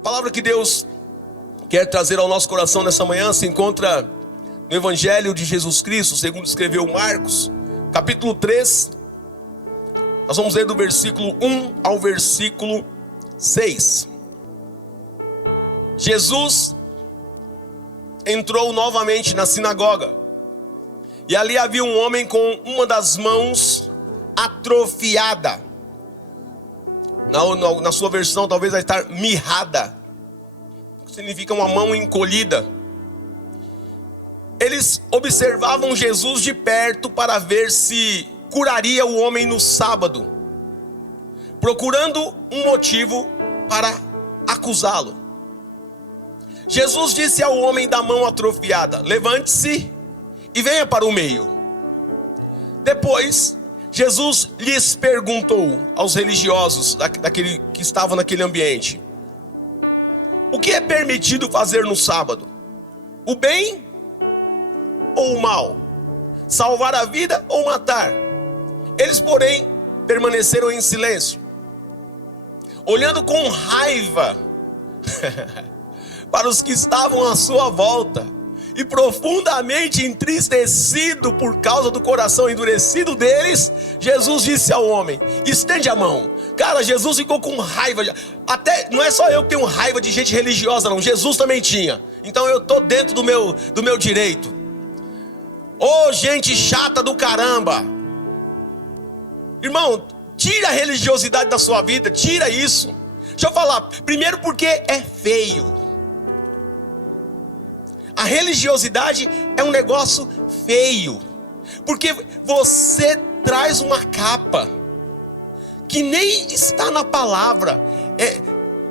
A palavra que Deus quer trazer ao nosso coração nessa manhã se encontra no Evangelho de Jesus Cristo, segundo escreveu Marcos, capítulo 3. Nós vamos ler do versículo 1 ao versículo 6. Jesus entrou novamente na sinagoga, e ali havia um homem com uma das mãos atrofiada. Na sua versão talvez vai estar mirrada, que significa uma mão encolhida. Eles observavam Jesus de perto para ver se curaria o homem no sábado, procurando um motivo para acusá-lo. Jesus disse ao homem da mão atrofiada: levante-se e venha para o meio. Depois, Jesus lhes perguntou aos religiosos daquele que estavam naquele ambiente: o que é permitido fazer no sábado? O bem ou o mal? Salvar a vida ou matar? Eles, porém, permaneceram em silêncio, olhando com raiva para os que estavam à sua volta, e profundamente entristecido por causa do coração endurecido deles, Jesus disse ao homem: estende a mão. Cara, Jesus ficou com raiva. Até não é só eu que tenho raiva de gente religiosa, não. Jesus também tinha. Então eu estou dentro do meu direito. Ô, gente chata do caramba. Irmão, tira a religiosidade da sua vida. Tira isso. Deixa eu falar. Primeiro porque é feio. A religiosidade é um negócio feio, porque você traz uma capa que nem está na palavra.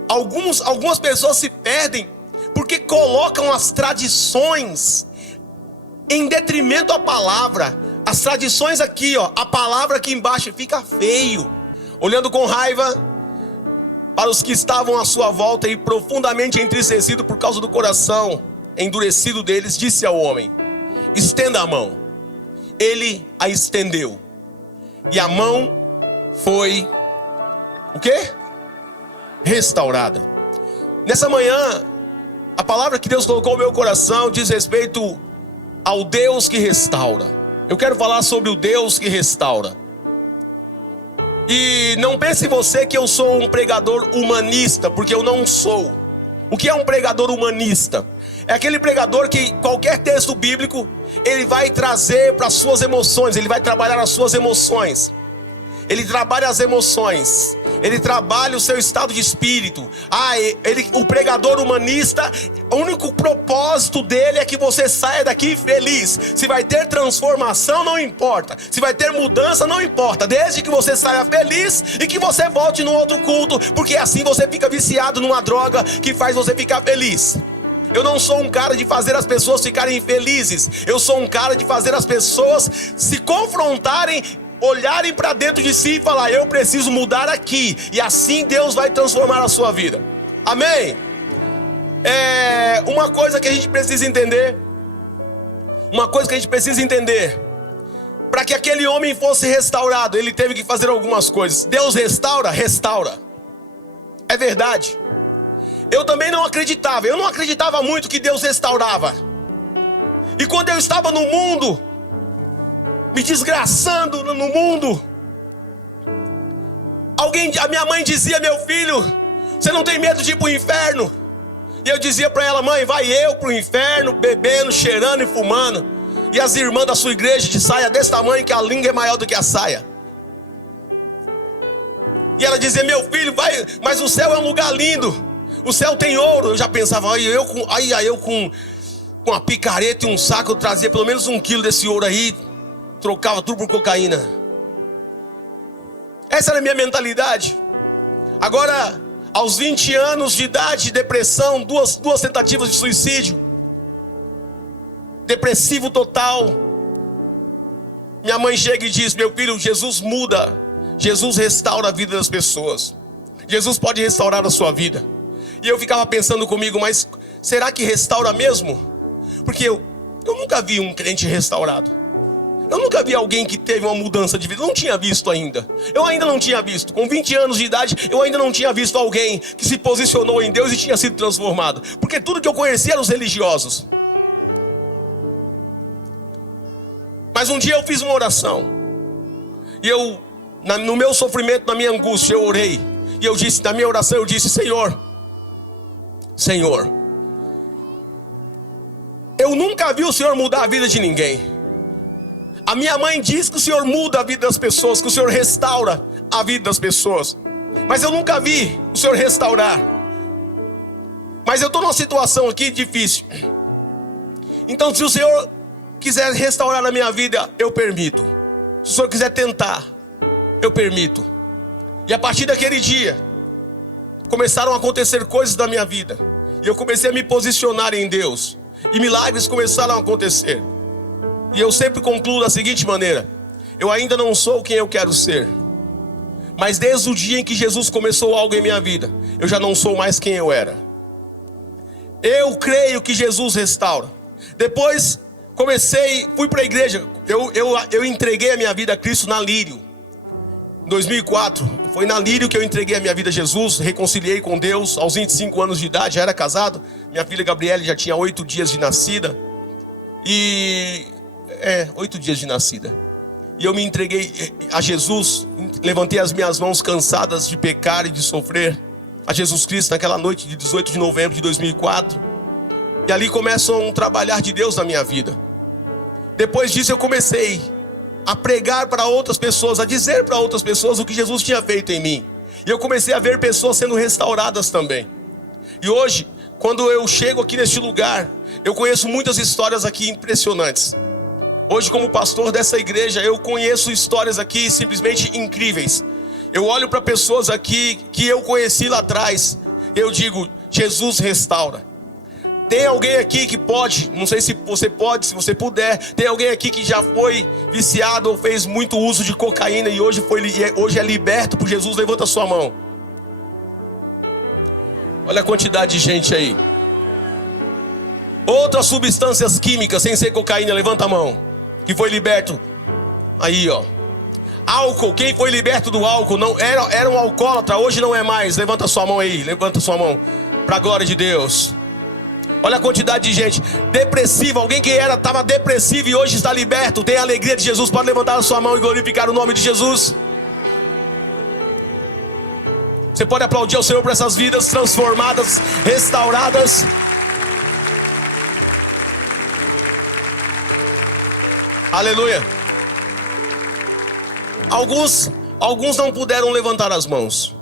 Algumas pessoas se perdem porque colocam as tradições em detrimento da palavra. As tradições aqui, ó, a palavra aqui embaixo, fica feio. Olhando com raiva para os que estavam à sua volta e profundamente entristecido por causa do coração endurecido deles, disse ao homem: estenda a mão. Ele a estendeu, e a mão foi o quê? Restaurada. Nessa manhã, a palavra que Deus colocou no meu coração diz respeito ao Deus que restaura. Eu quero falar sobre o Deus que restaura. E não pense você que eu sou um pregador humanista, porque eu não sou. O que é um pregador humanista? É aquele pregador que qualquer texto bíblico ele vai trazer para as suas emoções, ele vai trabalhar as suas emoções. Ele trabalha as emoções, ele trabalha o seu estado de espírito. O pregador humanista, o único propósito dele é que você saia daqui feliz. Se vai ter transformação, não importa. Se vai ter mudança, não importa. Desde que você saia feliz e que você volte no outro culto, porque assim você fica viciado numa droga que faz você ficar feliz. Eu não sou um cara de fazer as pessoas ficarem felizes. Eu sou um cara de fazer as pessoas se confrontarem, olharem para dentro de si e falar: eu preciso mudar aqui. E assim Deus vai transformar a sua vida. Amém? Uma coisa que a gente precisa entender. Para que aquele homem fosse restaurado, ele teve que fazer algumas coisas. Deus restaura? Restaura. É verdade. Eu também não acreditava. Eu não acreditava muito que Deus restaurava. E quando eu estava no mundo, me desgraçando no mundo, a minha mãe dizia: meu filho, você não tem medo de ir para o inferno? E eu dizia para ela: mãe, vai eu para o inferno, bebendo, cheirando e fumando, e as irmãs da sua igreja de saia desse tamanho, que a língua é maior do que a saia. E ela dizia: meu filho, vai, mas o céu é um lugar lindo, o céu tem ouro. Eu já pensava: eu com uma picareta e um saco, eu trazia pelo menos 1 quilo desse ouro aí, trocava tudo por cocaína. Essa era a minha mentalidade. Agora, aos 20 anos de idade, depressão, duas tentativas de suicídio, depressivo total. Minha mãe chega e diz: meu filho, Jesus muda, Jesus restaura a vida das pessoas, Jesus pode restaurar a sua vida. E eu ficava pensando comigo: mas será que restaura mesmo? Porque eu nunca vi um crente restaurado. Eu nunca vi alguém que teve uma mudança de vida. Eu não tinha visto ainda. Eu ainda não tinha visto. Com 20 anos de idade, eu ainda não tinha visto alguém que se posicionou em Deus e tinha sido transformado. Porque tudo que eu conhecia eram os religiosos. Mas um dia eu fiz uma oração. E eu, no meu sofrimento, na minha angústia, eu orei. E eu disse, na minha oração, eu disse: Senhor, eu nunca vi o Senhor mudar a vida de ninguém. A minha mãe diz que o Senhor muda a vida das pessoas, que o Senhor restaura a vida das pessoas. Mas eu nunca vi o Senhor restaurar. Mas eu estou numa situação aqui difícil. Então, se o Senhor quiser restaurar a minha vida, eu permito. Se o Senhor quiser tentar, eu permito. E a partir daquele dia, começaram a acontecer coisas da minha vida. E eu comecei a me posicionar em Deus. E milagres começaram a acontecer. E eu sempre concluo da seguinte maneira: eu ainda não sou quem eu quero ser. Mas desde o dia em que Jesus começou algo em minha vida, eu já não sou mais quem eu era. Eu creio que Jesus restaura. Depois fui para a igreja. Eu entreguei a minha vida a Cristo na Lírio. Em 2004, foi na Lírio que eu entreguei a minha vida a Jesus. Reconciliei com Deus aos 25 anos de idade. Já era casado. Minha filha Gabriele já tinha 8 dias de nascida. 8 dias de nascida. E eu me entreguei a Jesus. Levantei as minhas mãos cansadas de pecar e de sofrer a Jesus Cristo naquela noite de 18 de novembro de 2004. E ali começa um trabalhar de Deus na minha vida. Depois disso eu comecei a pregar para outras pessoas, a dizer para outras pessoas o que Jesus tinha feito em mim. E eu comecei a ver pessoas sendo restauradas também. E hoje, quando eu chego aqui neste lugar, eu conheço muitas histórias aqui impressionantes. Hoje, como pastor dessa igreja, eu conheço histórias aqui simplesmente incríveis. Eu olho para pessoas aqui que eu conheci lá atrás. Eu digo: Jesus restaura. Tem alguém aqui que pode, não sei se você pode, se você puder, tem alguém aqui que já foi viciado ou fez muito uso de cocaína e hoje é liberto por Jesus? Levanta a sua mão. Olha a quantidade de gente aí. Outras substâncias químicas sem ser cocaína, levanta a mão, que foi liberto. Aí, ó. Álcool, quem foi liberto do álcool, não era um alcoólatra, hoje não é mais. Levanta a sua mão aí, levanta a sua mão, para a glória de Deus. Olha a quantidade de gente. Depressivo, alguém que estava depressivo e hoje está liberto, tem a alegria de Jesus. Pode levantar a sua mão e glorificar o nome de Jesus. Você pode aplaudir ao Senhor por essas vidas transformadas, restauradas. Aleluia. Alguns não puderam levantar as mãos.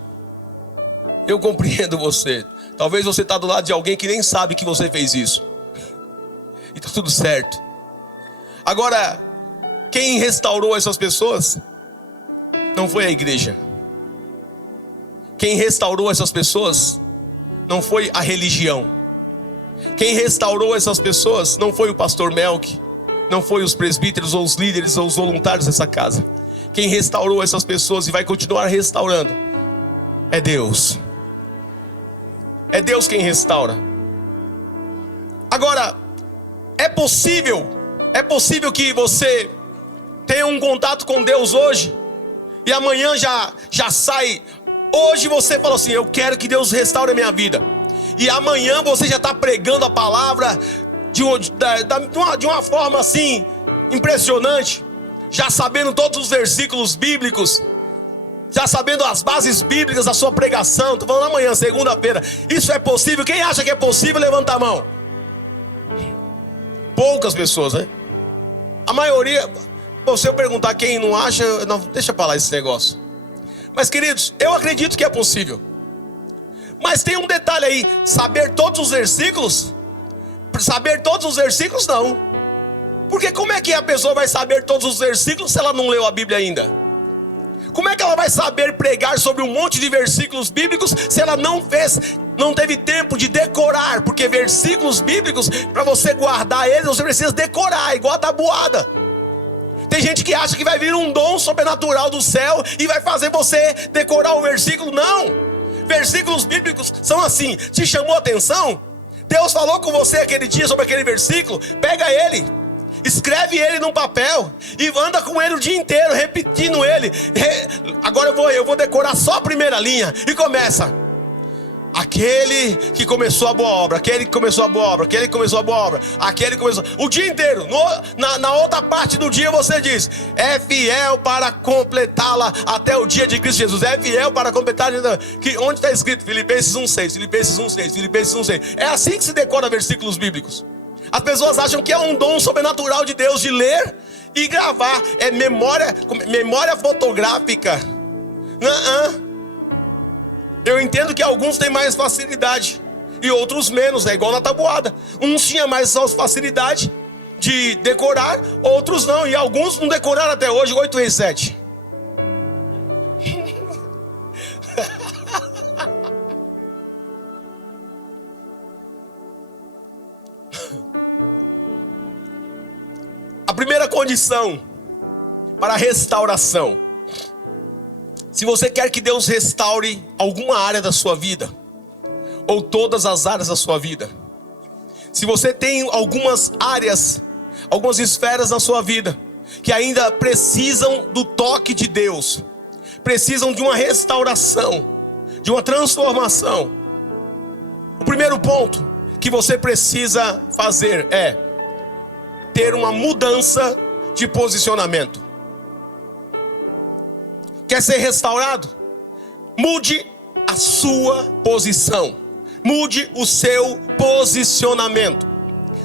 Eu compreendo você. Talvez você está do lado de alguém que nem sabe que você fez isso. E está tudo certo. Agora, quem restaurou essas pessoas não foi a igreja. Quem restaurou essas pessoas não foi a religião. Quem restaurou essas pessoas não foi o pastor Melk, não foi os presbíteros ou os líderes ou os voluntários dessa casa. Quem restaurou essas pessoas e vai continuar restaurando é Deus. É Deus quem restaura. Agora, é possível que você tenha um contato com Deus hoje e amanhã já sai. Hoje você falou assim: eu quero que Deus restaure a minha vida. E amanhã você já está pregando a palavra de uma forma assim impressionante, já sabendo todos os versículos bíblicos, já sabendo as bases bíblicas da sua pregação. Estou falando amanhã, segunda-feira. Isso é possível? Quem acha que é possível, levanta a mão. Poucas pessoas, né? A maioria. Bom, se eu perguntar quem não acha, não, deixa para lá esse negócio. Mas queridos, eu acredito que é possível. Mas tem um detalhe aí: saber todos os versículos? Saber todos os versículos não. Porque como é que a pessoa vai saber todos os versículos se ela não leu a Bíblia ainda? Como é que ela vai saber pregar sobre um monte de versículos bíblicos se ela não teve tempo de decorar? Porque versículos bíblicos, para você guardar eles, você precisa decorar, igual a tabuada. Tem gente que acha que vai vir um dom sobrenatural do céu e vai fazer você decorar o versículo. Não. Versículos bíblicos são assim. Te chamou a atenção? Deus falou com você aquele dia sobre aquele versículo? Pega ele escreve ele num papel e anda com ele o dia inteiro, repetindo ele. Agora eu vou decorar só a primeira linha. E começa: aquele que começou a boa obra, aquele que começou a boa obra, aquele que começou a boa obra, aquele que começou. O dia inteiro. Na outra parte do dia você diz: é fiel para completá-la até o dia de Cristo Jesus. É fiel para completar. Onde está escrito? Filipenses 1,6. Filipenses 1,6. Filipenses 1,6. É assim que se decora versículos bíblicos. As pessoas acham que é um dom sobrenatural de Deus de ler e gravar. É memória fotográfica. Eu entendo que alguns têm mais facilidade e outros menos, é igual na tabuada. Uns tinham mais facilidade de decorar, outros não. E alguns não decoraram até hoje, 8 vezes 7. A primeira condição para a restauração: se você quer que Deus restaure alguma área da sua vida, ou todas as áreas da sua vida, se você tem algumas áreas, algumas esferas na sua vida que ainda precisam do toque de Deus, precisam de uma restauração, de uma transformação, o primeiro ponto que você precisa fazer é ter uma mudança de posicionamento. Quer ser restaurado? Mude a sua posição. Mude o seu posicionamento.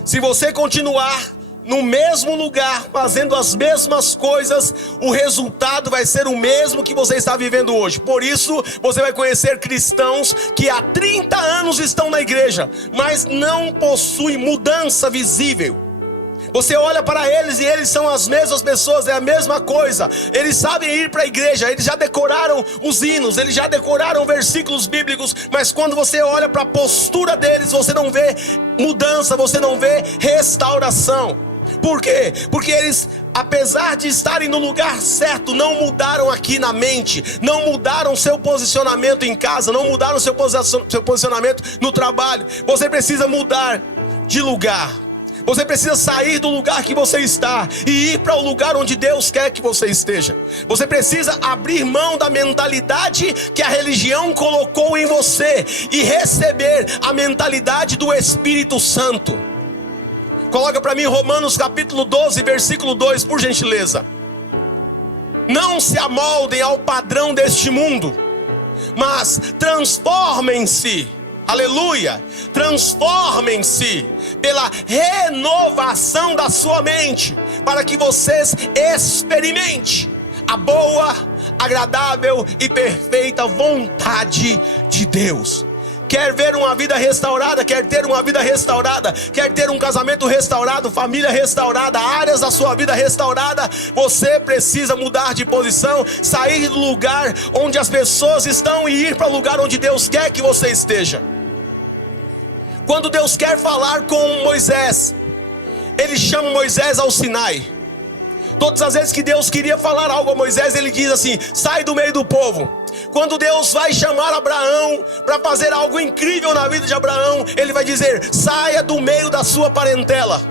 Se você continuar no mesmo lugar, fazendo as mesmas coisas, o resultado vai ser o mesmo que você está vivendo hoje. Por isso, você vai conhecer cristãos que há 30 anos estão na igreja, mas não possuem mudança visível. Você olha para eles e eles são as mesmas pessoas, é a mesma coisa. Eles sabem ir para a igreja, eles já decoraram os hinos, eles já decoraram versículos bíblicos, mas quando você olha para a postura deles, você não vê mudança, você não vê restauração. Por quê? Porque eles, apesar de estarem no lugar certo, não mudaram aqui na mente, não mudaram seu posicionamento em casa, não mudaram seu posicionamento no trabalho. Você precisa mudar de lugar. Você precisa sair do lugar que você está e ir para o lugar onde Deus quer que você esteja. Você precisa abrir mão da mentalidade que a religião colocou em você e receber a mentalidade do Espírito Santo. Coloca para mim Romanos capítulo 12, versículo 2, por gentileza. Não se amoldem ao padrão deste mundo, mas transformem-se. Aleluia! Transformem-se pela renovação da sua mente, para que vocês experimentem a boa, agradável e perfeita vontade de Deus. Quer ver uma vida restaurada? Quer ter uma vida restaurada? Quer ter um casamento restaurado? Família restaurada? Áreas da sua vida restaurada? Você precisa mudar de posição, sair do lugar onde as pessoas estão e ir para o lugar onde Deus quer que você esteja. Quando Deus quer falar com Moisés, Ele chama Moisés ao Sinai. Todas as vezes que Deus queria falar algo a Moisés, Ele diz assim: sai do meio do povo. Quando Deus vai chamar Abraão para fazer algo incrível na vida de Abraão, Ele vai dizer: saia do meio da sua parentela,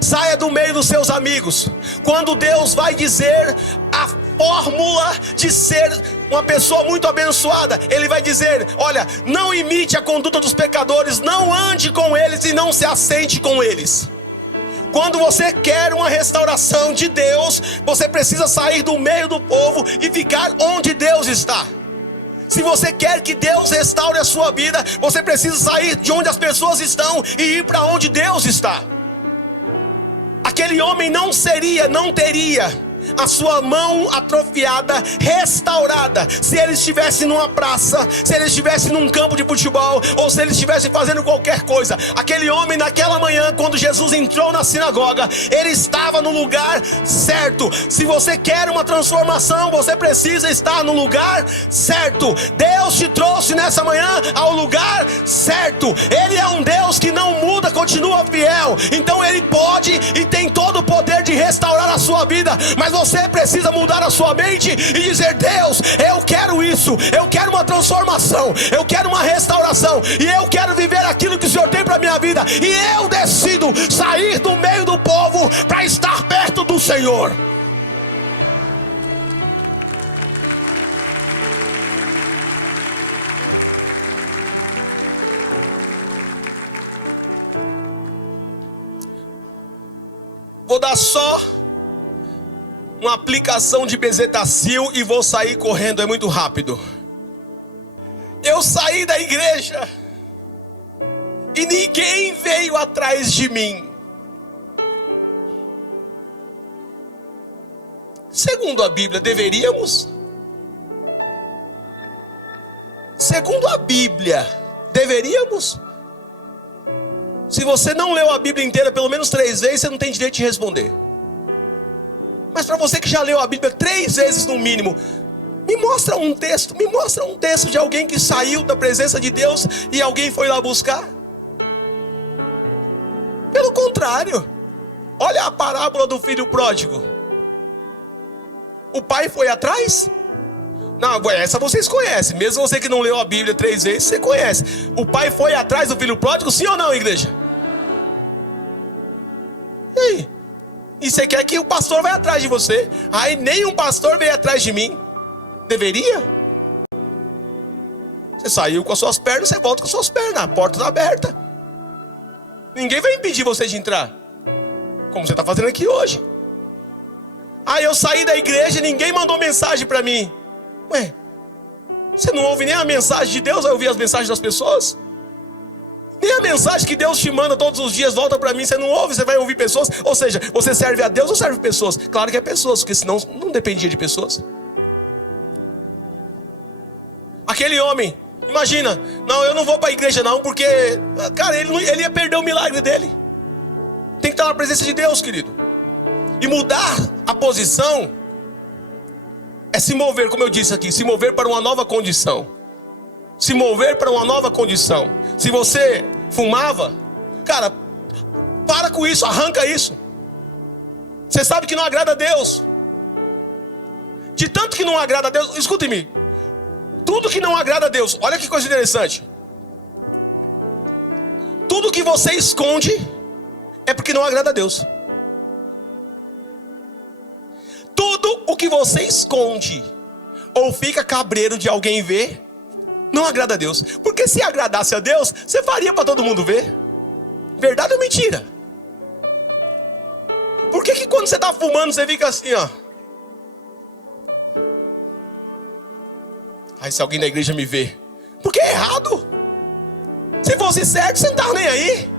saia do meio dos seus amigos. Quando Deus vai dizer a fórmula de ser uma pessoa muito abençoada, Ele vai dizer: olha, não imite a conduta dos pecadores, não ande com eles e não se assente com eles. Quando você quer uma restauração de Deus, você precisa sair do meio do povo e ficar onde Deus está. Se você quer que Deus restaure a sua vida, você precisa sair de onde as pessoas estão e ir para onde Deus está. Aquele homem não teria a sua mão atrofiada restaurada se ele estivesse numa praça, se ele estivesse num campo de futebol, ou se ele estivesse fazendo qualquer coisa. Aquele homem naquela manhã, quando Jesus entrou na sinagoga, ele estava no lugar certo. Se você quer uma transformação, você precisa estar no lugar certo. Deus te trouxe nessa manhã ao lugar certo. Ele é um Deus que não muda, continua fiel. Então Ele pode e tem todo o poder de restaurar a sua vida, mas você precisa mudar a sua mente e dizer: Deus, eu quero isso, eu quero uma transformação, eu quero uma restauração, e eu quero viver aquilo que o Senhor tem para a minha vida, e eu decido sair do meio do povo para Senhor. Vou dar só uma aplicação de bezetacil e vou sair correndo, é muito rápido. Eu saí da igreja e ninguém veio atrás de mim. Segundo a Bíblia, deveríamos? Segundo a Bíblia, deveríamos? Se você não leu a Bíblia inteira pelo menos 3 vezes, você não tem direito de responder. Mas para você que já leu a Bíblia 3 vezes no mínimo, me mostra um texto de alguém que saiu da presença de Deus e alguém foi lá buscar. Pelo contrário, olha a parábola do filho pródigo. O pai foi atrás? Não, essa vocês conhecem. Mesmo você que não leu a Bíblia 3 vezes, você conhece. O pai foi atrás do filho pródigo, sim ou não, igreja? E aí? E você quer que o pastor vai atrás de você? Aí nenhum pastor veio atrás de mim. Deveria? Você saiu com as suas pernas, você volta com as suas pernas. A porta está aberta. Ninguém vai impedir você de entrar, como você está fazendo aqui hoje. Aí eu saí da igreja e ninguém mandou mensagem para mim. Ué, você não ouve nem a mensagem de Deus, vai ouvir as mensagens das pessoas? Nem a mensagem que Deus te manda todos os dias volta para mim, você não ouve, você vai ouvir pessoas. Ou seja, você serve a Deus ou serve pessoas? Claro que é pessoas, porque senão não dependia de pessoas. Aquele homem, imagina, não, eu não vou para a igreja não, porque, cara, ele ia perder o milagre dele. Tem que estar na presença de Deus, querido. E mudar a posição é se mover, como eu disse aqui, se mover para uma nova condição. Se mover para uma nova condição. Se você fumava, cara, para com isso, arranca isso. Você sabe que não agrada a Deus. De tanto que não agrada a Deus, escute-me. Tudo que não agrada a Deus, olha que coisa interessante. Tudo que você esconde é porque não agrada a Deus. Tudo o que você esconde ou fica cabreiro de alguém ver, não agrada a Deus. Porque se agradasse a Deus, você faria para todo mundo ver. Verdade ou mentira? Por que quando você está fumando, você fica assim, ó? Aí se alguém da igreja me vê, porque é errado. Se fosse certo, você não estava nem aí.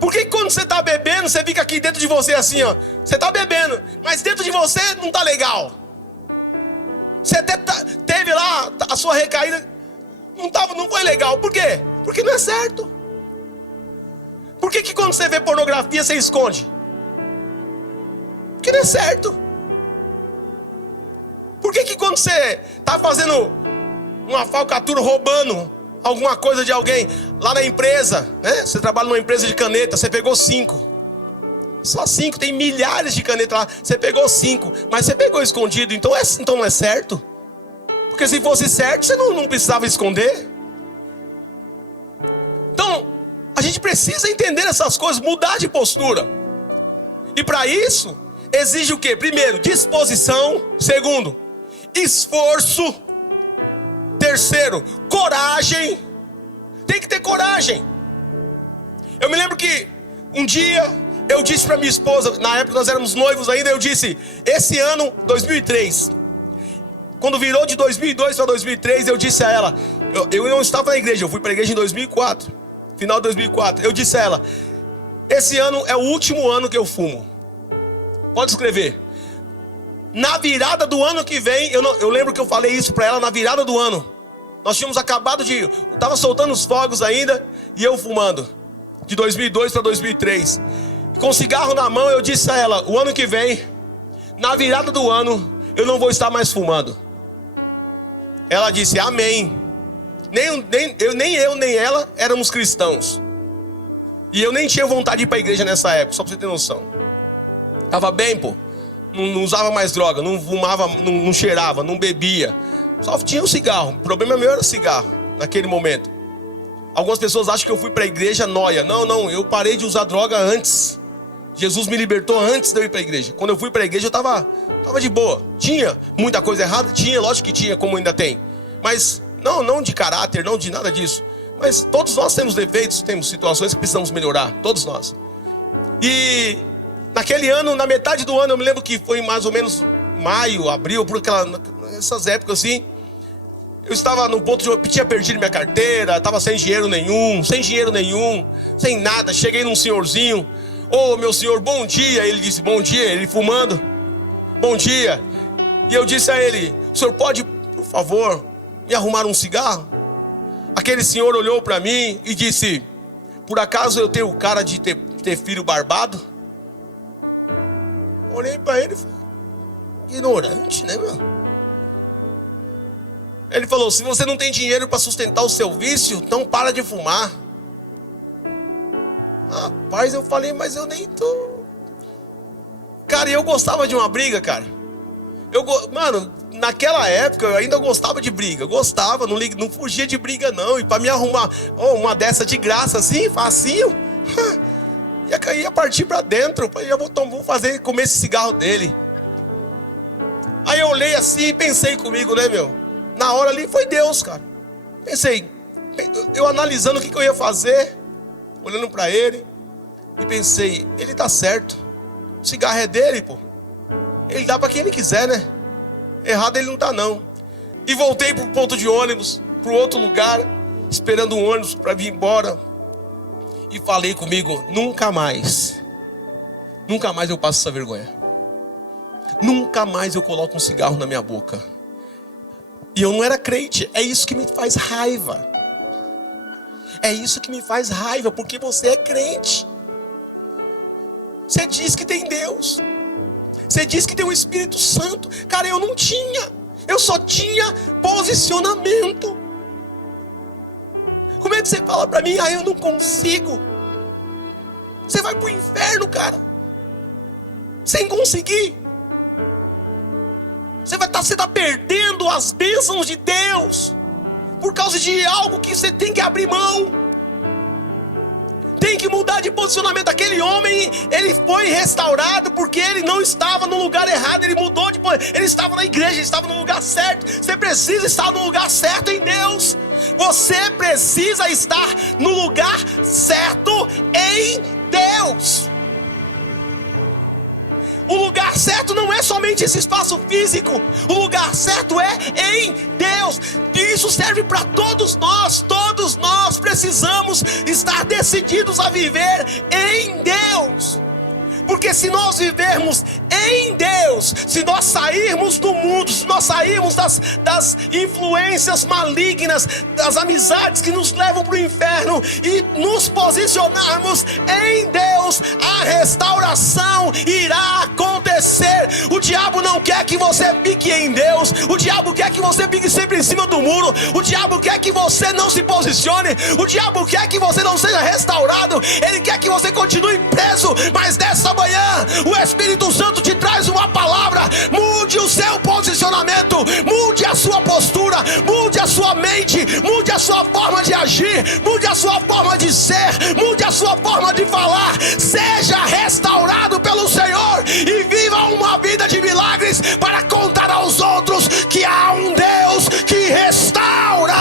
Por que quando você está bebendo, você fica aqui dentro de você assim, ó? Você está bebendo, mas dentro de você não está legal. Você até teve lá a sua recaída, não foi legal. Por quê? Porque não é certo. Por que quando você vê pornografia, você esconde? Porque não é certo. Por que quando você está fazendo uma falcatrua, roubando alguma coisa de alguém, lá na empresa, né? Você trabalha numa empresa de caneta, você pegou 5. Só 5, tem milhares de canetas lá. Você pegou 5, mas você pegou escondido, então não é certo. Porque se fosse certo, você não precisava esconder. Então, a gente precisa entender essas coisas, mudar de postura. E para isso, exige o quê? Primeiro, disposição. Segundo, esforço. Terceiro, coragem. Tem que ter coragem. Eu me lembro que um dia eu disse para minha esposa, na época nós éramos noivos ainda, eu disse, esse ano, 2003, quando virou de 2002 para 2003, eu disse a ela, eu não estava na igreja, eu fui para a igreja em 2004, final de 2004, eu disse a ela, esse ano é o último ano que eu fumo. Pode escrever. Na virada do ano que vem, eu lembro que eu falei isso para ela na virada do ano. Nós tínhamos acabado estava soltando os fogos ainda, e eu fumando, de 2002 para 2003. Com cigarro na mão, eu disse a ela, o ano que vem, na virada do ano, eu não vou estar mais fumando. Ela disse, amém. Nem eu, nem ela éramos cristãos. E eu nem tinha vontade de ir para a igreja nessa época, só para você ter noção. Estava bem, pô. Não usava mais droga, não fumava, não cheirava, não bebia. Só tinha um cigarro. O problema meu era o cigarro, naquele momento. Algumas pessoas acham que eu fui para a igreja nóia. Não, eu parei de usar droga antes. Jesus me libertou antes de eu ir para a igreja. Quando eu fui para a igreja eu estava de boa. Tinha muita coisa errada? Tinha, lógico que tinha, como ainda tem. Mas não de caráter, não de nada disso. Mas todos nós temos defeitos, temos situações que precisamos melhorar. Todos nós. E naquele ano, na metade do ano, eu me lembro que foi mais ou menos maio, abril, por essas épocas assim. Eu estava no ponto de eu tinha perdido minha carteira, estava sem dinheiro nenhum, sem nada. Cheguei num senhorzinho. Ô, meu senhor, bom dia. Ele disse, bom dia, ele fumando. Bom dia. E eu disse a ele, o senhor pode, por favor, me arrumar um cigarro? Aquele senhor olhou para mim e disse, por acaso eu tenho cara de ter filho barbado? Olhei para ele e falei, ignorante, né, meu? Ele falou, se você não tem dinheiro para sustentar o seu vício, então para de fumar. Rapaz, eu falei, mas eu nem tô... Cara, eu gostava de uma briga, cara. Mano, naquela época eu ainda gostava de briga. Gostava, não fugia de briga não. E para me arrumar uma dessa de graça assim, facinho, ia partir para dentro. Vou comer esse cigarro dele. Aí eu olhei assim e pensei comigo, né, meu? Na hora ali foi Deus, cara. Pensei, eu analisando o que eu ia fazer, olhando para ele, e pensei, ele tá certo. O cigarro é dele, pô. Ele dá para quem ele quiser, né? Errado ele não tá, não. E voltei pro ponto de ônibus, pro outro lugar, esperando um ônibus para vir embora. E falei comigo, nunca mais eu passo essa vergonha. Nunca mais eu coloco um cigarro na minha boca. E eu não era crente. É isso que me faz raiva. É isso que me faz raiva, porque você é crente. Você diz que tem Deus. Você diz que tem o Espírito Santo. Cara, eu não tinha. Eu só tinha posicionamento. Como é que você fala pra mim, eu não consigo? Você vai pro inferno, cara. Sem conseguir. Você está perdendo as bênçãos de Deus por causa de algo que você tem que abrir mão. Tem que mudar de posicionamento. Aquele homem, ele foi restaurado porque ele não estava no lugar errado. Ele mudou de posição. Ele estava na igreja, ele estava no lugar certo. Você precisa estar no lugar certo em Deus. Você precisa estar no lugar certo em Deus. O lugar certo não é somente esse espaço físico. O lugar certo é em Deus. E isso serve para todos nós. Todos nós precisamos estar decididos a viver em Deus. Porque se nós vivermos em Deus, se nós sairmos do mundo, se nós sairmos das influências malignas, das amizades que nos levam para o inferno e nos posicionarmos em Deus, a restauração irá acontecer. O diabo não quer que você fique em Deus. O diabo quer que você fique sempre em cima do muro. O diabo quer que você não se posicione. O diabo quer que você não seja restaurado. Ele quer que você continue preso. Mas nessa manhã o Espírito Santo te traz uma palavra. Mude o seu posicionamento, mude a sua postura, mude a sua mente, mude a sua forma de agir, mude a sua forma de ser, mude a sua forma de falar. Seja restaurado pelo Senhor e viva uma vida de milagres para contar aos outros que há um Deus que restaura.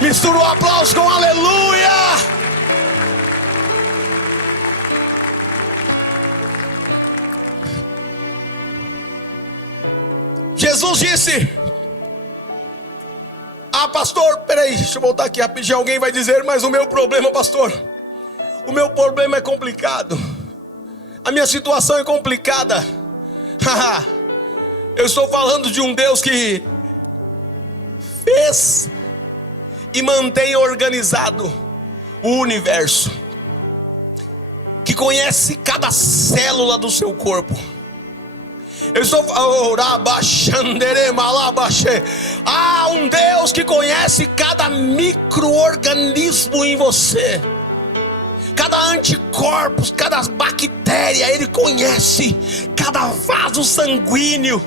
Mistura o aplauso com aleluia. Jesus disse: pastor, peraí, deixa eu voltar aqui rapidinho. Alguém vai dizer, mas o meu problema, pastor, o meu problema é complicado, a minha situação é complicada. Eu estou falando de um Deus que fez e mantém organizado o universo, que conhece cada célula do seu corpo. Eu estou um Deus que conhece cada micro-organismo em você, cada anticorpo, cada bactéria. Ele conhece cada vaso sanguíneo.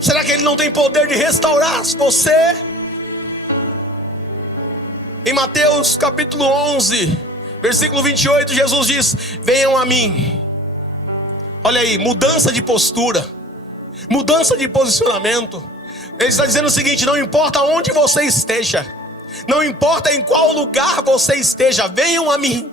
Será que Ele não tem poder de restaurar você? Em Mateus capítulo 11, versículo 28, Jesus diz: venham a mim. Olha aí, mudança de postura, mudança de posicionamento. Ele está dizendo o seguinte: não importa onde você esteja, não importa em qual lugar você esteja, venham a mim.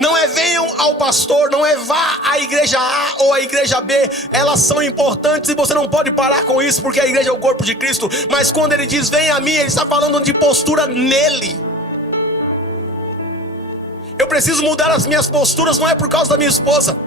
Não é venham ao pastor, não é vá à igreja A ou à igreja B. Elas são importantes e você não pode parar com isso, porque a igreja é o corpo de Cristo. Mas quando ele diz venha a mim, ele está falando de postura nele. Eu preciso mudar as minhas posturas, não é por causa da minha esposa.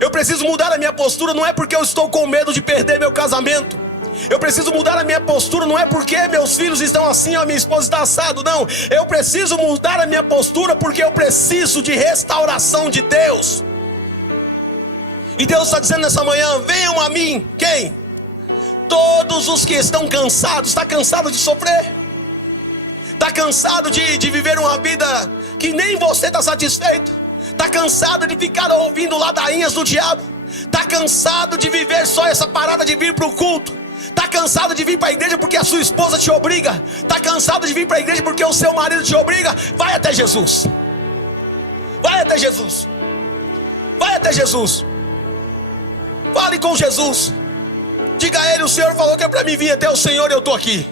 Eu preciso mudar a minha postura, não é porque eu estou com medo de perder meu casamento. Eu preciso mudar a minha postura, não é porque meus filhos estão assim ou a minha esposa está assado, não. Eu preciso mudar a minha postura porque eu preciso de restauração de Deus. E Deus está dizendo nessa manhã: venham a mim. Quem? Todos os que estão cansados. Está cansado de sofrer? Está cansado de viver uma vida que nem você está satisfeito? Está cansado de ficar ouvindo ladainhas do diabo? Está cansado de viver só essa parada de vir para o culto? Está cansado de vir para a igreja porque a sua esposa te obriga? Está cansado de vir para a igreja porque o seu marido te obriga? Vai até Jesus. Vai até Jesus. Vai até Jesus. Fale com Jesus. Diga a Ele: o Senhor falou que é para mim vir até o Senhor e eu estou aqui.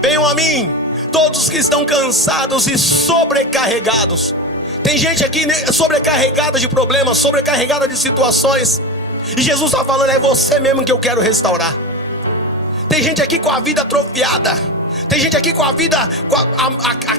Venham a mim, todos que estão cansados e sobrecarregados. Tem gente aqui sobrecarregada de problemas, sobrecarregada de situações. E Jesus está falando: é você mesmo que eu quero restaurar. Tem gente aqui com a vida atrofiada. Tem gente aqui com a vida,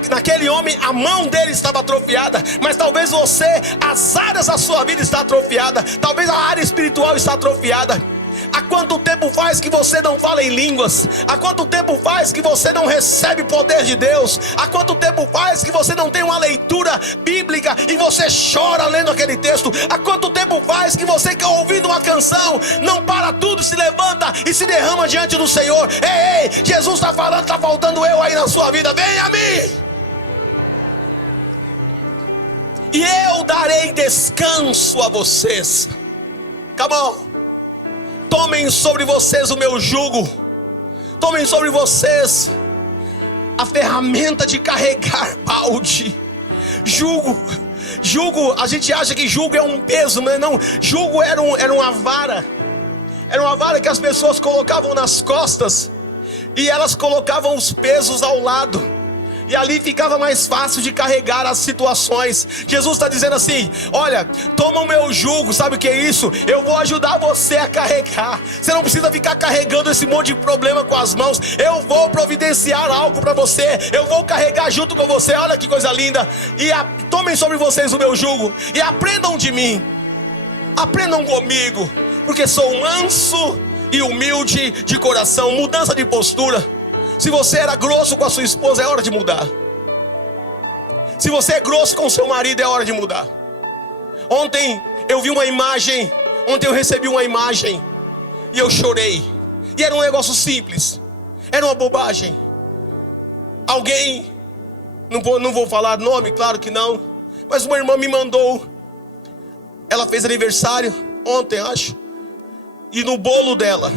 naquele homem, a mão dele estava atrofiada. Mas talvez você, as áreas da sua vida está atrofiada. Talvez a área espiritual está atrofiada. Há quanto tempo faz que você não fala em línguas? Há quanto tempo faz que você não recebe poder de Deus? Há quanto tempo faz que você não tem uma leitura bíblica e você chora lendo aquele texto? Há quanto tempo faz que você, ouvindo uma canção, não para tudo, se levanta e se derrama diante do Senhor? Ei, Jesus está falando, está faltando eu aí na sua vida. Venha a mim, e eu darei descanso a vocês. Come on. Tomem sobre vocês o meu jugo. Tomem sobre vocês a ferramenta de carregar balde. Jugo, a gente acha que jugo é um peso, mas não. Jugo era uma vara. Era uma vara que as pessoas colocavam nas costas e elas colocavam os pesos ao lado. E ali ficava mais fácil de carregar as situações. Jesus está dizendo assim: olha, toma o meu jugo. Sabe o que é isso? Eu vou ajudar você a carregar. Você não precisa ficar carregando esse monte de problema com as mãos. Eu vou providenciar algo para você. Eu vou carregar junto com você. Olha que coisa linda. E tomem sobre vocês o meu jugo e aprendam de mim. Aprendam comigo, porque sou manso e humilde de coração. Mudança de postura. Se você era grosso com a sua esposa, é hora de mudar. Se você é grosso com o seu marido, é hora de mudar. Ontem eu vi uma imagem. Ontem eu recebi uma imagem e eu chorei. E era um negócio simples. Era uma bobagem. Alguém, não vou falar nome, claro que não, mas uma irmã me mandou. Ela fez aniversário ontem, acho. E no bolo dela,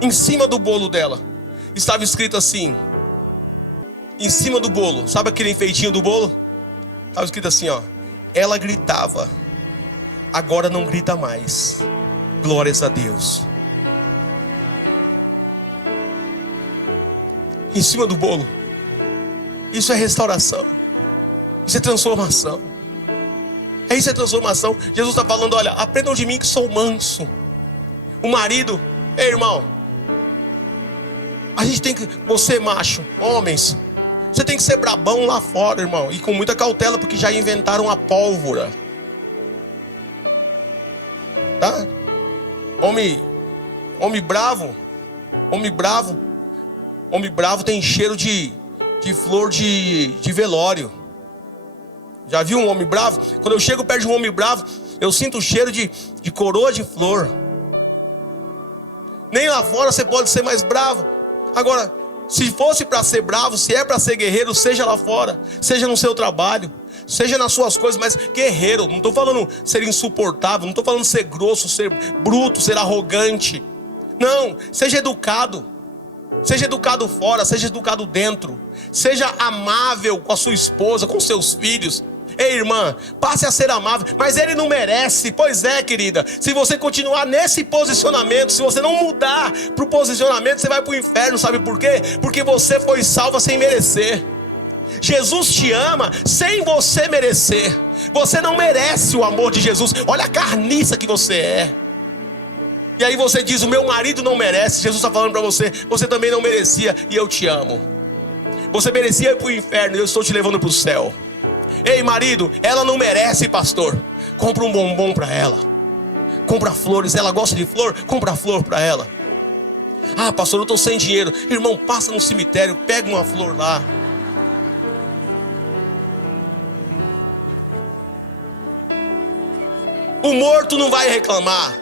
em cima do bolo dela, estava escrito assim, em cima do bolo, sabe aquele enfeitinho do bolo? Estava escrito assim, ó: ela gritava, agora não grita mais. Glórias a Deus. Em cima do bolo. Isso é restauração. Isso é transformação. Isso é transformação. Jesus está falando: olha, aprendam de mim que sou manso. O marido, ei irmão, a gente tem que, você macho, homens, você tem que ser brabão lá fora, irmão. E com muita cautela, porque já inventaram a pólvora. Tá? Homem bravo tem cheiro de flor de velório. Já viu um homem bravo? Quando eu chego perto de um homem bravo, eu sinto o cheiro de coroa de flor. Nem lá fora você pode ser mais bravo. Agora, se fosse para ser bravo, se é para ser guerreiro, seja lá fora, seja no seu trabalho, seja nas suas coisas, mas guerreiro. Não estou falando ser insuportável, não estou falando ser grosso, ser bruto, ser arrogante. Não, seja educado. Seja educado fora, seja educado dentro. Seja amável com a sua esposa, com seus filhos. Ei, irmã, passe a ser amável. Mas ele não merece. Pois é, querida. Se você continuar nesse posicionamento, se você não mudar para o posicionamento, você vai para o inferno. Sabe por quê? Porque você foi salva sem merecer. Jesus te ama sem você merecer. Você não merece o amor de Jesus. Olha a carniça que você é. E aí você diz, o meu marido não merece. Jesus está falando para você, você também não merecia e eu te amo. Você merecia ir para o inferno e eu estou te levando para o céu. Ei, marido, ela não merece, pastor. Compra um bombom para ela. Compra flores, ela gosta de flor, compra flor para ela. Ah, pastor, eu estou sem dinheiro. Irmão, passa no cemitério, pega uma flor lá. O morto não vai reclamar.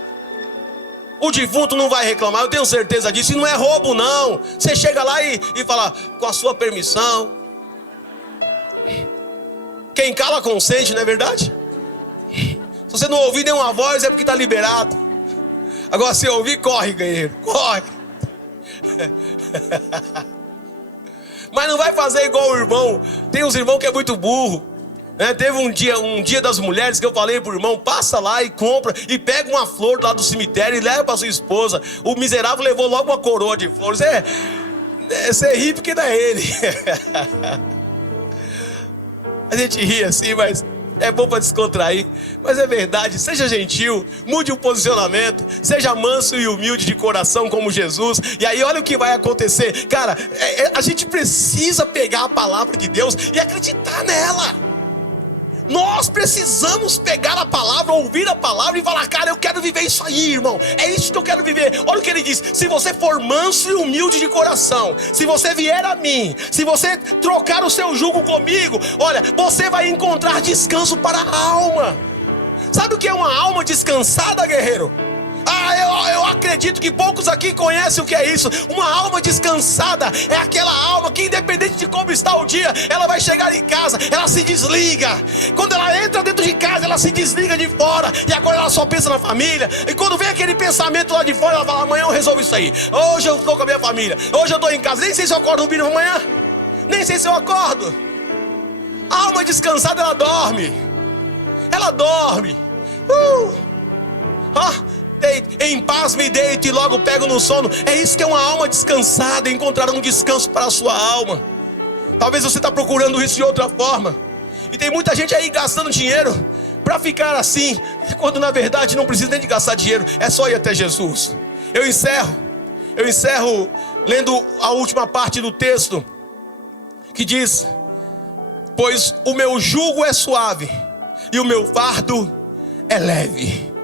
O defunto não vai reclamar, eu tenho certeza disso. E não é roubo não. Você chega lá e fala, com a sua permissão. Quem cala consente, não é verdade? Se você não ouvir nenhuma voz é porque está liberado. Agora se ouvir, corre, guerreiro, corre. Mas não vai fazer igual o irmão. Tem uns irmãos que é muito burro. Teve um dia das mulheres que eu falei pro irmão, passa lá e compra e pega uma flor lá do cemitério e leva para sua esposa. O miserável levou logo uma coroa de flores. Você ri porque não é ele. A gente ri assim, mas é bom para descontrair. Mas é verdade, seja gentil, mude o posicionamento, seja manso e humilde de coração como Jesus. E aí olha o que vai acontecer. Cara, a gente precisa pegar a palavra de Deus e acreditar nela. Nós precisamos pegar a palavra, ouvir a palavra e falar, cara, eu quero viver isso aí, irmão. É isso que eu quero viver. Olha o que ele diz, se você for manso e humilde de coração, se você vier a mim, se você trocar o seu jugo comigo, olha, você vai encontrar descanso para a alma. Sabe o que é uma alma descansada, guerreiro? Eu acredito que poucos aqui conhecem o que é isso. Uma alma descansada é aquela alma que, independente de como está o dia, ela vai chegar em casa, ela se desliga. Quando ela entra dentro de casa, ela se desliga de fora. E agora ela só pensa na família. E quando vem aquele pensamento lá de fora, ela fala, amanhã eu resolvo isso aí. Hoje eu estou com a minha família, hoje eu estou em casa. Nem sei se eu acordo no domingo amanhã. Nem sei se eu acordo. A alma descansada, ela dorme. Ela dorme. Em paz me deito e logo pego no sono. É isso que é uma alma descansada, encontrar um descanso para a sua alma. Talvez você está procurando isso de outra forma. E tem muita gente aí gastando dinheiro para ficar assim, quando na verdade não precisa nem de gastar dinheiro, é só ir até Jesus. Eu encerro lendo a última parte do texto, que diz, pois o meu jugo é suave e o meu fardo é leve.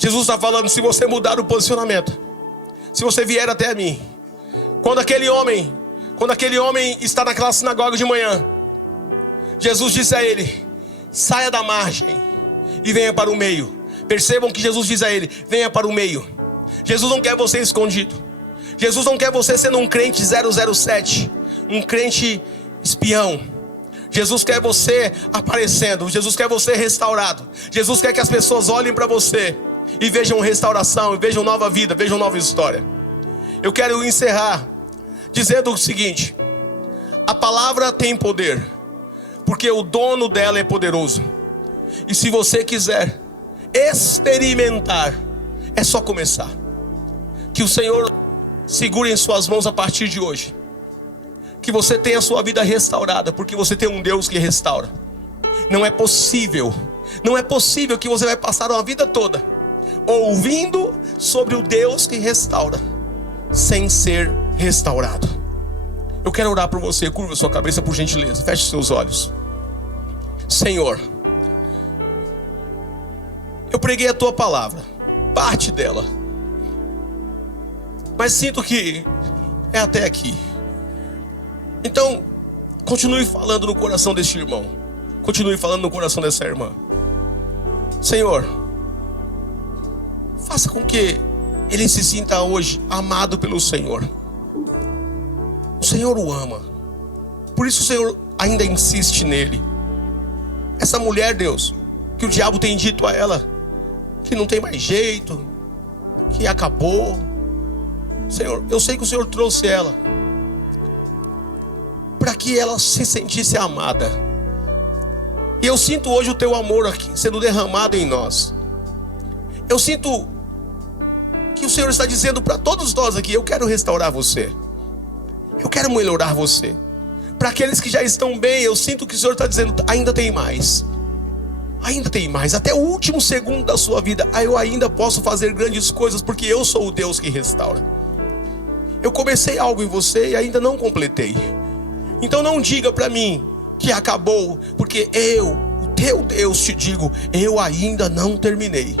Jesus está falando, se você mudar o posicionamento, se você vier até mim, quando aquele homem está naquela sinagoga de manhã, Jesus disse a ele, saia da margem e venha para o meio. Percebam que Jesus diz a ele, venha para o meio. Jesus não quer você escondido. Jesus não quer você sendo um crente 007, um crente espião. Jesus quer você aparecendo. Jesus quer você restaurado. Jesus quer que as pessoas olhem para você e vejam restauração, e vejam nova vida, vejam nova história. Eu quero encerrar dizendo o seguinte: a palavra tem poder, porque o dono dela é poderoso. E se você quiser experimentar, é só começar. Que o Senhor segure em suas mãos a partir de hoje. Que você tenha a sua vida restaurada, porque você tem um Deus que restaura. Não é possível que você vai passar uma vida toda ouvindo sobre o Deus que restaura, sem ser restaurado. Eu quero orar por você. Curva sua cabeça por gentileza, feche seus olhos. Senhor, eu preguei a tua palavra, parte dela, mas sinto que é até aqui. Então, continue falando no coração deste irmão, continue falando no coração dessa irmã. Senhor, faça com que ele se sinta hoje amado pelo Senhor. O Senhor o ama, por isso o Senhor ainda insiste nele. Essa mulher, Deus, que o diabo tem dito a ela que não tem mais jeito, que acabou, Senhor, eu sei que o Senhor trouxe ela para que ela se sentisse amada. E eu sinto hoje o teu amor aqui sendo derramado em nós. Eu sinto que o Senhor está dizendo para todos nós aqui: eu quero restaurar você, eu quero melhorar você. Para aqueles que já estão bem, eu sinto que o Senhor está dizendo: ainda tem mais. Ainda tem mais, até o último segundo da sua vida, eu ainda posso fazer grandes coisas, porque eu sou o Deus que restaura. Eu comecei algo em você e ainda não completei. Então não diga para mim que acabou, porque eu, o teu Deus, te digo: eu ainda não terminei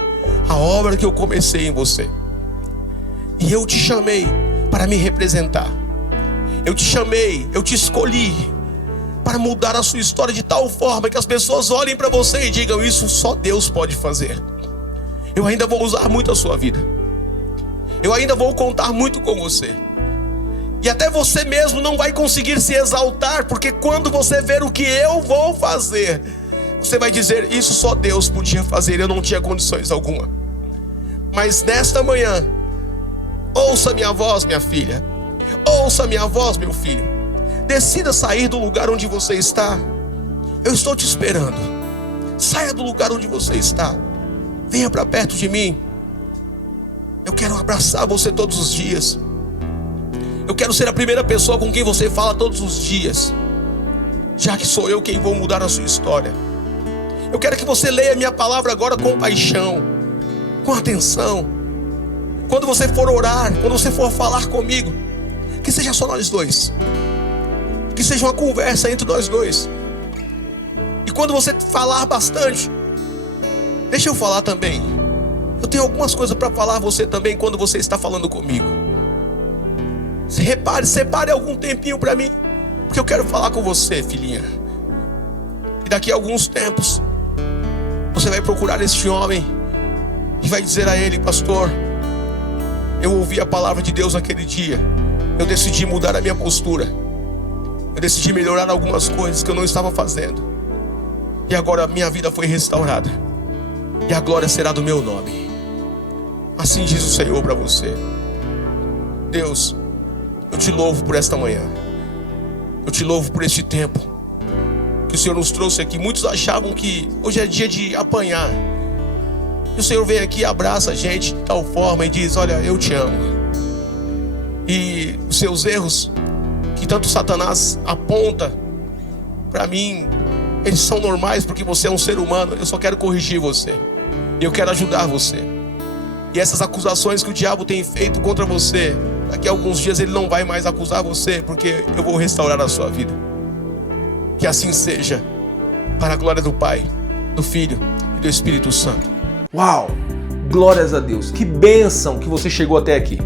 a obra que eu comecei em você. E eu te chamei para me representar. Eu te chamei, eu te escolhi para mudar a sua história de tal forma que as pessoas olhem para você e digam: isso só Deus pode fazer. Eu ainda vou usar muito a sua vida. Eu ainda vou contar muito com você. E até você mesmo não vai conseguir se exaltar, porque quando você ver o que eu vou fazer, você vai dizer: isso só Deus podia fazer, eu não tinha condições alguma. Mas nesta manhã, ouça minha voz, minha filha. Ouça minha voz, meu filho. Decida sair do lugar onde você está. Eu estou te esperando. Saia do lugar onde você está. Venha para perto de mim. Eu quero abraçar você todos os dias. Eu quero ser a primeira pessoa com quem você fala todos os dias, já que sou eu quem vou mudar a sua história. Eu quero que você leia a minha palavra agora com paixão, com atenção. Quando você for orar, quando você for falar comigo, que seja só nós dois. Que seja uma conversa entre nós dois. E quando você falar bastante, deixa eu falar também. Eu tenho algumas coisas para falar a você também quando você está falando comigo. Separe algum tempinho para mim, porque eu quero falar com você, filhinha. E daqui a alguns tempos, você vai procurar este homem e vai dizer a ele: pastor, eu ouvi a palavra de Deus naquele dia. Eu decidi mudar a minha postura. Eu decidi melhorar algumas coisas que eu não estava fazendo. E agora a minha vida foi restaurada. E a glória será do meu nome. Assim diz o Senhor para você. Deus, eu te louvo por esta manhã. Eu te louvo por este tempo que o Senhor nos trouxe aqui. Muitos achavam que hoje é dia de apanhar. E o Senhor vem aqui e abraça a gente de tal forma e diz: olha, eu te amo. E os seus erros, que tanto Satanás aponta para mim, eles são normais porque você é um ser humano. Eu só quero corrigir você. Eu quero ajudar você. E essas acusações que o diabo tem feito contra você, daqui a alguns dias ele não vai mais acusar você, porque eu vou restaurar a sua vida. Que assim seja, para a glória do Pai, do Filho e do Espírito Santo. Uau! Glórias a Deus! Que bênção que você chegou até aqui.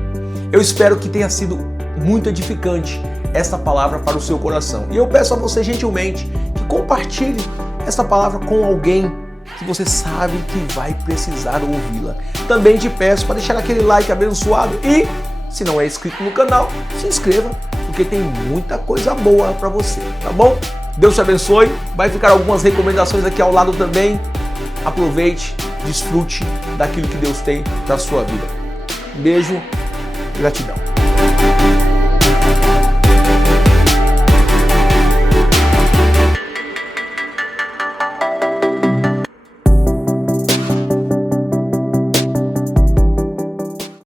Eu espero que tenha sido muito edificante esta palavra para o seu coração. E eu peço a você gentilmente que compartilhe esta palavra com alguém que você sabe que vai precisar ouvi-la. Também te peço para deixar aquele like abençoado e, se não é inscrito no canal, se inscreva, porque tem muita coisa boa para você, tá bom? Deus te abençoe. Vai ficar algumas recomendações aqui ao lado também. Aproveite, desfrute daquilo que Deus tem para a sua vida. Beijo, gratidão.